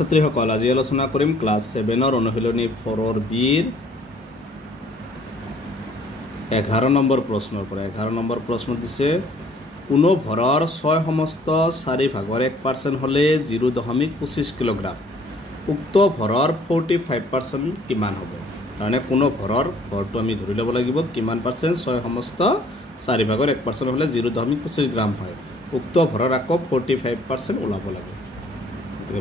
ছাত্ৰীসকল আজি আলোচনা কৰিম ক্লাছ 7 অনুশীলনী 4 বিৰ 11 নম্বৰ প্ৰশ্নৰ পৰা 11 নম্বৰ প্ৰশ্ন দিছে কোনো ভৰৰ 6 সমস্ত 4 ভাগৰ 1% হলে 0.25 কিলোগ্ৰাম উক্ত ভৰৰ 45% কিমান হ'ব মানে কোনো ভৰটো আমি ধৰি ল'ব লাগিব কিমান পাৰ্চেন্ট 6 সমস্ত 4 ভাগৰ 1% হলে 0.25 গ্ৰাম হয় উক্ত ভৰৰ আকৌ 45% ওলাব লাগে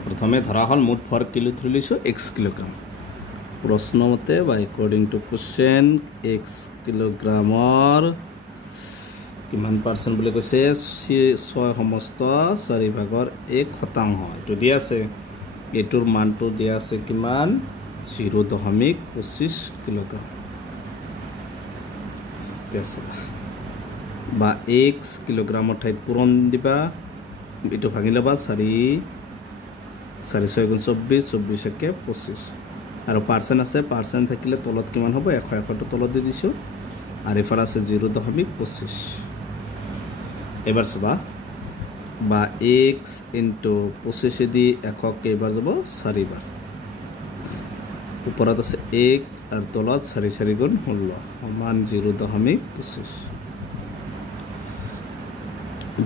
प्रथमे धरा हल मुठ भर किलो धरि लैছো x किलोग्राम प्रश्न मते by according to question x किलोग्रामर किमान परसेंट बोले কৈছে 6 সমস্ত 4 ভাগৰ 1 শতাংশ এটো দিয়া আছে এটোৰ মানটো দিয়া আছে কিমান 0.25 কিলোগ্ৰাম দেছে বা x কিলোগ্ৰামৰ ঠাইত পূৰণ দিবা এটো ভাঙি লবা 4 6 গুণ 24 24 একে 25 আৰু পার্সেন্ট আছে পার্সেন্ট থাকিলে তলত কিমান হ'ব 100 টো তলত দি দিছো আৰু এফালে আছে 0.25 এবাৰ সবা বা x ইনটু 25 দি 100 কেইবাৰ যাব 4 বাৰ ওপৰত আছে 1 আৰু তলত 4 4 গুণ 16 সমান 0.25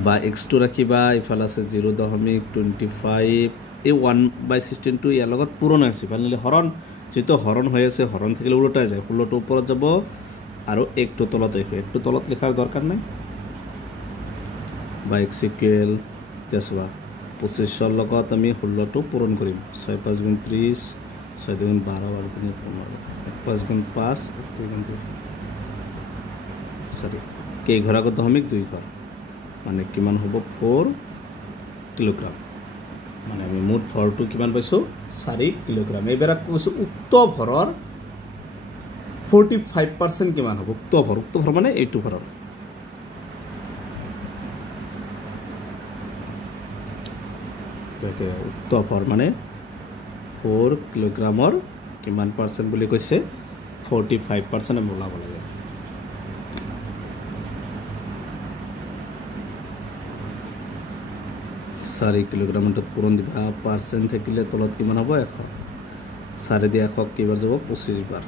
বা x টো ৰাখিবা এফালে আছে 0.25 এই 1/16 টো ইয়াৰ লগত পূৰণ হৈছে ফাইনালি হৰণ যেটো হৰণ হৈ আছে হৰণ থাকিলে উল্টা যায় 16 টো ওপৰত যাব আৰু 1 টো তলত আহিব 1 টো তলত লিখাৰ দৰকাৰ নাই বা x ইকুৱেল তেছবা 25 ৰ লগত আমি 16 টো পূৰণ কৰিম 6 5 গুণ 30 6 2 গুণ 12 আৰু 3 15 1 5 গুণ 5 2 গুণ 2 সৰি কেই ঘৰ আগত দশমিক 2 ঘৰ মানে কিমান হ'ব 4 কিলোগ্ৰাম মানে আমি মুঠ ভৰটো কিমান পাইছো 4 কিলোগ্ৰাম এবাৰ কৈছো উক্ত ভৰৰ 45% কিমান হ'ব উক্ত ভৰ মানে এইটো ভৰৰ দেখে উক্ত ভৰ মানে 4 কিলোগ্ৰামৰ কিমান পার্সেন্ট বুলি কৈছে 45% আমি ওলাব লাগে सारी किलोग्राम पूरण दिबा पार्सेंट থাকিলে তলত কিমান হ'ব 100 4 দি 100 কিবাৰ যাব 25 বাৰ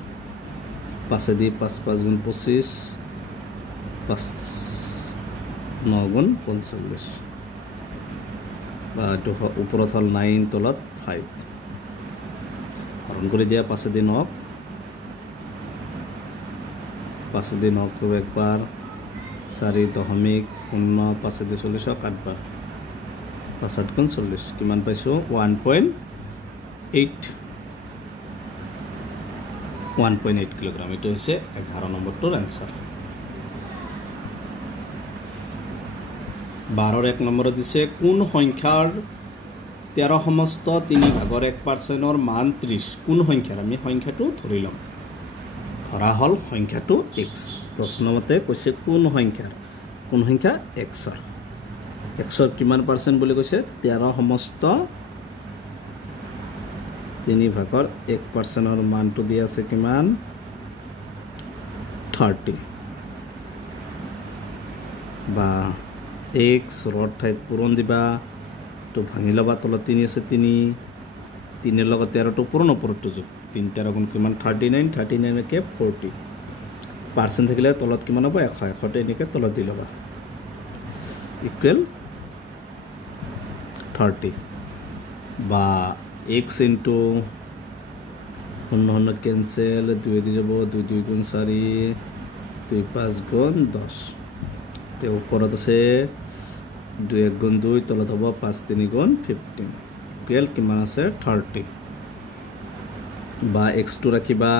5 দি 5 5 গুণ 25 5 9 গুণ 45 বা তো ওপৰত হল 9 তলত 5 হৰণ কৰি দিয়া 5 দি 9 5 দি 9 তো একবাৰ 4 দশমিক 0 5 দি 40 8 বাৰ 5 গুণ 40 কিমান পাইছো 1.8 কিলোগ্ৰাম এটো হৈছে 11 নম্বৰটোৰ आंसर 12 1 নম্বৰত দিছে কোন সংখ্যাৰ 13 সমস্ত 3 ভাগৰ 1% ৰ মান 30 কোন সংখ্যাৰ আমি সংখ্যাটো ধৰি লম ধৰা হল সংখ্যাটো x প্ৰশ্নমতে কৈছে কোন সংখ্যা x ৰ x ৰ কিমান পাৰ্সেন্ট বুলি কৈছে 13 সমস্ত 3 ভাগৰ 1% ৰ মানটো দিয়া আছে কিমান 30 বা x ৰ ঠাইত পূৰণ দিবা তো ভাঙি লবা তলত 3 আছে 3 ৰ লগত 13 টো পূৰণ ওপৰটো যোগ 3 13 গুণ কিমান 39 কে 40 পার্সেন্ট থাকিলে তলত কিমান হ'ব 100 তে এনেকে তলত দি লবা ইকুৱেল 30 বা x ইনটু 0 कैंसिल 2 দি যাব 2 2 গুণ 4 2 5 গুণ 10 তে ওপৰত আছে 2 1 গুণ 2 তলত হ'ব 5 3 গুণ 15 ইকুৱেল কিমান আছে 30 বা x টো ৰাখিবা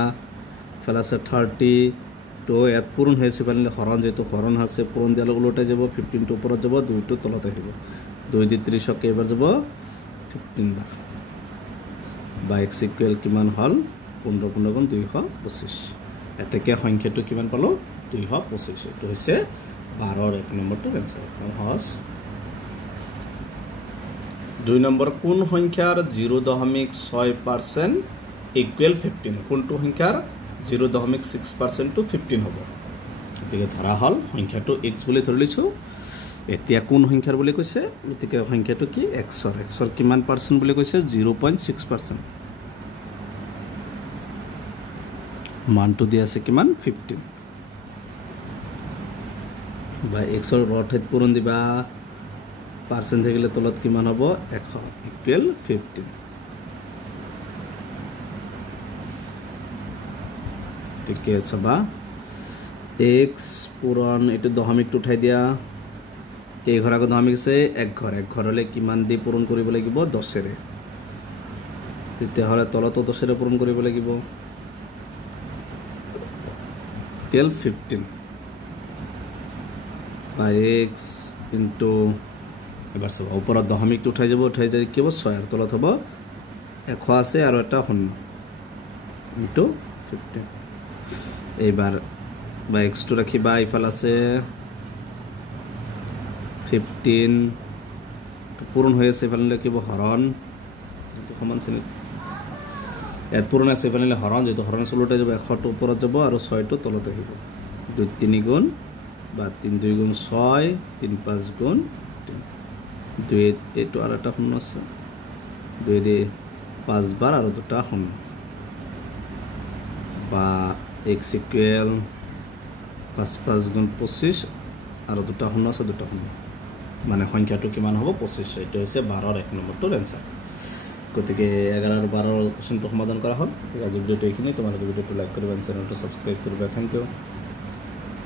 ফলা আছে 30 তো ইয়াত পূৰণ হৈছে ফালে হৰণ যেটো হৰণ আছে পূৰণ দিয়াৰ লগে লগে যাব 15 টো ওপৰত যাব 2 টো তলত আহিব 2 দি 30 কেইবাৰ যাব 15 বাৰ বা x ইকুৱেল কিমান হল 15 15 গুণ 225 এতেকে সংখ্যাটো কিমান পালো 225 এটো হৈছে 12 1 নম্বৰটোৰ आंसर হস 2 নম্বৰ কোন সংখ্যাৰ 0.6% ইকুৱেল 15 কোনটো সংখ্যাৰ 0.6% to 15 হ'ব এতিকে ধৰা হল সংখ্যাটো x বুলি ধৰি লৈছো এতিয়া কোন সংখ্যাৰ বুলি কৈছে গতিকে সংখ্যাটো কি এক্সৰ কিমান পাৰ্চেণ্ট বুলি কৈছে 0.6%। মানটো দিয়া আছে কিমান 15 বা এক্সৰ ঠাইত পূৰণ দিবা পাৰ্চেণ্ট থাকিলে তলত কিমান হ'ব 100 ইকুৱেল 15। গতিকে চাবা এক্স পূৰণ এইটো দশমিকটো উঠাই দিয়া কেইঘৰ আগত দশমিক আছে এক ঘৰ হ'লে কিমান দি পূৰণ কৰিব লাগিব 10ৰে তেতিয়াহ'লে তলতো 10ৰে পূৰণ কৰিব লাগিব ইকুৱেল 15 বা এক্স ইনটু এবাৰ চাবা ওপৰত দশমিকটো উঠাই যাব কি হ'ব 6 আৰু তলত হ'ব 100 আছে আৰু এটা 0 ইনটু 15 এইবাৰ বা এক্সটো ৰাখিবা ইফাল আছে 15 পূৰণ হৈ আছে ইফালে কি হ'ব হৰণ এইটো সমান শ্ৰেণীত ইয়াত পূৰণ আছে ইফালে হৰণ যেহেতু হৰণ চলতে যাব 100টো ওপৰত যাব আৰু 6টো তলত আহিব 2 3 গুণ বা 3 2 গুণ 6 3 5 গুণ 2 এইটো আৰু এটা 0 আছে 2 দি 5 বাৰ আৰু দুটা 0 বা x ইকুৱেল 5 5 গুণ 25 আৰু দুটা 0 আছে দুটা 0 মানে সংখ্যাটো কিমান হ'ব 25 এইটো হৈছে 12ৰ 1 নম্বৰটোৰ এনসাৰ। গতিকে 11 আৰু 12ৰ কোৱেশ্চনটো সমাধান কৰা হ'ল। গতিকে আজি ভিডিঅ'টো এইখিনি তোমালোকে ভিডিঅ'টো লাইক কৰিবা চেনেলটো সাবস্ক্ৰাইব কৰিবা। Thank U.